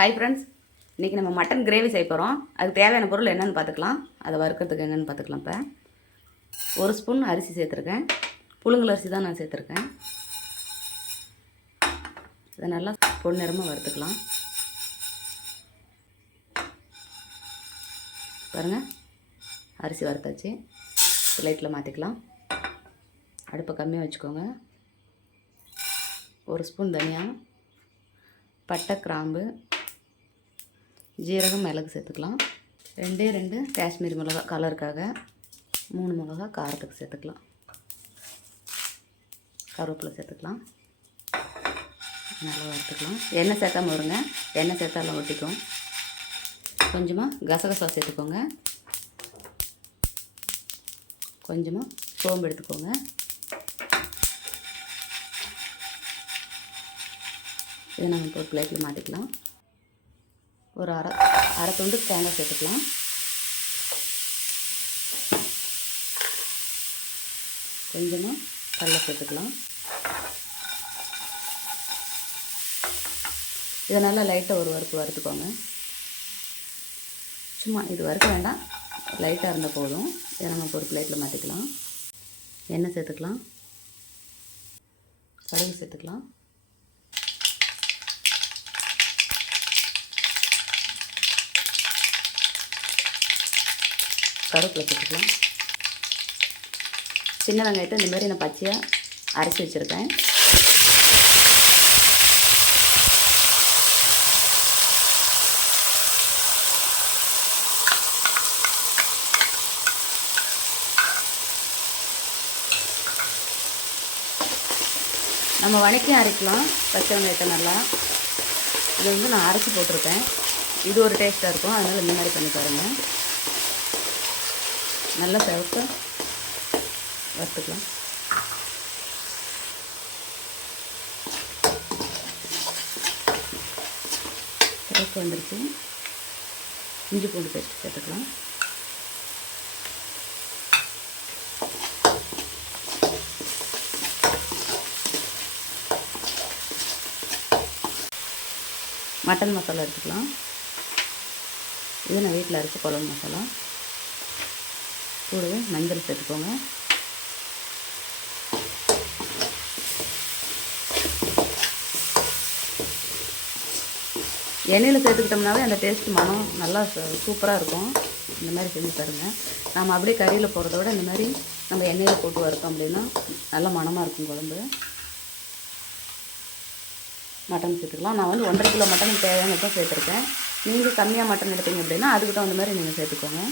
Hi friends இன்றைக்கி நம்ம mutton gravy செய்ய போகிறோம் அதுக்கு தேவையான பொருள் என்னென்னு பார்த்துக்கலாம். அதை வறுக்கிறதுக்கு என்னென்னு பார்த்துக்கலாம் இப்போ. ஒரு ஸ்பூன் அரிசி சேர்த்துருக்கேன். புழுங்கல் அரிசி தான் நான் சேர்த்துருக்கேன். இதை நல்லா பொன்னிறமாக வறுத்துக்கலாம். பாருங்கள் அரிசி வறுத்தாச்சு. லைட்டில் மாற்றிக்கலாம் அடுப்பை கம்மியாக வச்சுக்கோங்க. ஒரு ஸ்பூன் தனியா பட்டை கிராம்பு ஜீரகம் மிளகு சேர்த்துக்கலாம். ரெண்டே ரெண்டு காஷ்மீரி மிளகா கலருக்காக மூணு மிளகா காரத்துக்கு சேர்த்துக்கலாம். கருவேப்பிலை சேர்த்துக்கலாம். நல்லா வறுத்துக்கலாம். எண்ணெய் சேர்த்தாம வருங்க எண்ணெய் சேர்த்தாலும் ஒட்டிக்கும். கொஞ்சமாக கசகசா சேர்த்துக்கோங்க. கொஞ்சமாக சோம்பு எடுத்துக்கோங்க. இதை நம்ம இப்போ ஒரு பிளேட்டில் மாற்றிக்கலாம் ஒரு அரை அரை துண்டு தேங்காய் சேர்த்துக்கலாம். கொஞ்சமாக கடலை சேர்த்துக்கலாம். இதை நல்லா லைட்டாக ஒரு வறுப்பு வறுத்துக்கோங்க. சும்மா இது வறுக்க வேண்டாம். லைட்டாக இருந்தால் போதும். இதை நம்ம ஒரு பிளேட்டில் மாற்றிக்கலாம் எண்ணெய் சேர்த்துக்கலாம். கடுகு சேர்த்துக்கலாம். கருவேப்பிலை போட்டுக்கலாம். சின்ன வெங்காயத்தை இந்த மாதிரி நான் பச்சையாக அரைச்சி வச்சுருக்கேன். நம்ம வணக்கம் அரைக்கலாம் பச்சை வெங்காயத்தை நல்லா. இது வந்து நான் அரைச்சி போட்டிருக்கேன். இது ஒரு டேஸ்ட்டாக இருக்கும். அதனால் இந்த மாதிரி பண்ணி பாருங்கள் நல்லா செவக்க வறுத்துக்கலாம். செவக்க வந்துருச்சு இஞ்சி பூண்டு பேஸ்ட் சேர்த்துக்கலாம். மட்டன் மசாலா எடுத்துக்கலாம். இது நான் வீட்டில் அரைச்ச குழம்பு மசாலா. கூடவே மஞ்சள் சேர்த்துக்கோங்க. எண்ணெயில் சேர்த்துக்கிட்டோம்னாவே அந்த டேஸ்ட் மனம் நல்லா சூப்பராக இருக்கும். இந்த மாதிரி செஞ்சு பாருங்கள் நம்ம அப்படியே கறியில் போடுறத விட இந்த மாதிரி நம்ம எண்ணெயில் போட்டு வறுத்தோம் அப்படின்னா நல்ல மணமாக இருக்கும் குழம்பு. மட்டன் சேர்த்துக்கலாம். நான் வந்து ஒன்றரை கிலோ மட்டன் தேவையானதான் சேர்த்துருக்கேன். நீங்கள் கம்மியாக மட்டன் எடுத்தீங்க அப்படின்னா அதுக்கு தகுந்த மாதிரி நீங்கள் சேர்த்துக்கோங்க.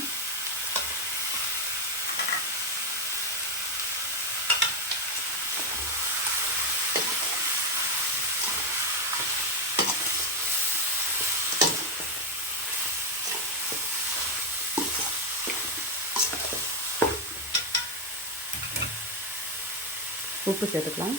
உப்பு சேர்த்துக்கலாம்.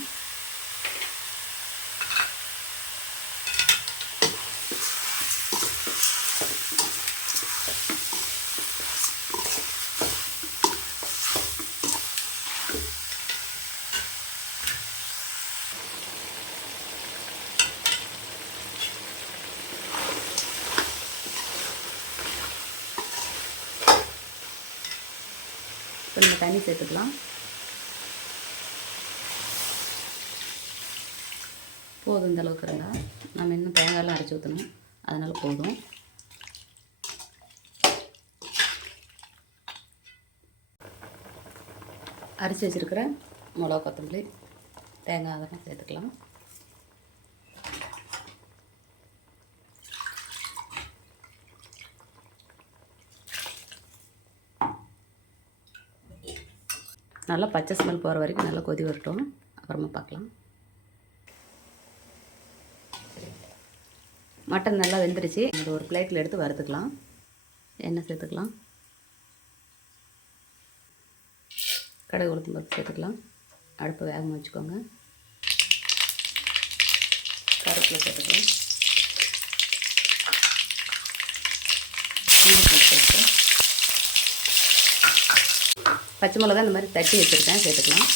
இப்போ நம்ம தண்ணி சேர்த்துக்கலாம். போதும் இந்த அளவுக்கு இருந்தால் நம்ம இன்னும் தேங்காயெல்லாம் அரைச்சி ஊற்றணும் அதனால் போதும். அரைச்சி வச்சுருக்கிற மிளகா கொத்தமல்லி தேங்காய் அதெல்லாம் சேர்த்துக்கலாம். நல்லா பச்சை ஸ்மெல் போகிற வரைக்கும் நல்லா கொதி வரட்டும். அப்புறமா பார்க்கலாம். மட்டன் நல்லா வெந்துருச்சு. இது ஒரு பிளேட்டில் எடுத்து வறுத்துக்கலாம். எண்ணெய் சேர்த்துக்கலாம். கடுகு உளுத்தம் பருப்பு சேர்த்துக்கலாம். அடுப்பை வேகமாக வச்சுக்கோங்க. கருவேப்பிலை சேர்த்துக்கலாம். பச்சை மிளகா இந்த மாதிரி தட்டி வச்சுருக்கேன். சேர்த்துக்கலாம்.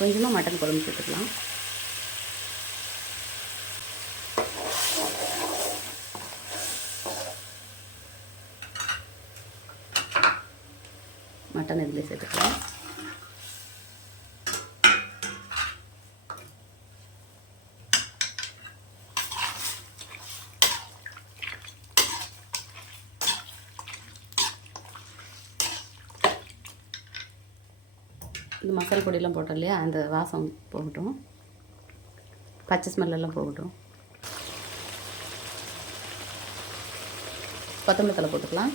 கொஞ்சமாக மட்டன் குழம்பு சேர்த்துக்கலாம். மட்டன் இதில் சேர்த்துக்கலாம். இந்த மசாலா பொடியெல்லாம் போட்டோம் இல்லையா? அந்த வாசம் போகட்டும். பச்சை ஸ்மெல்லாம் போகட்டும். கொத்தமல்லி தலை போட்டுக்கலாம்.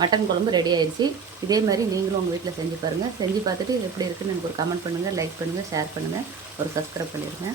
மட்டன் குழம்பு ரெடி ஆயிடுச்சு. இதே மாதிரி நீங்களும் உங்கள் வீட்டில் செஞ்சு பாருங்கள் செஞ்சு பார்த்துட்டு எப்படி இருக்குன்னு எனக்கு ஒரு கமெண்ட் பண்ணுங்கள் லைக் பண்ணுங்கள் ஷேர் பண்ணுங்கள் ஒரு சப்ஸ்கிரைப் பண்ணிடுங்க.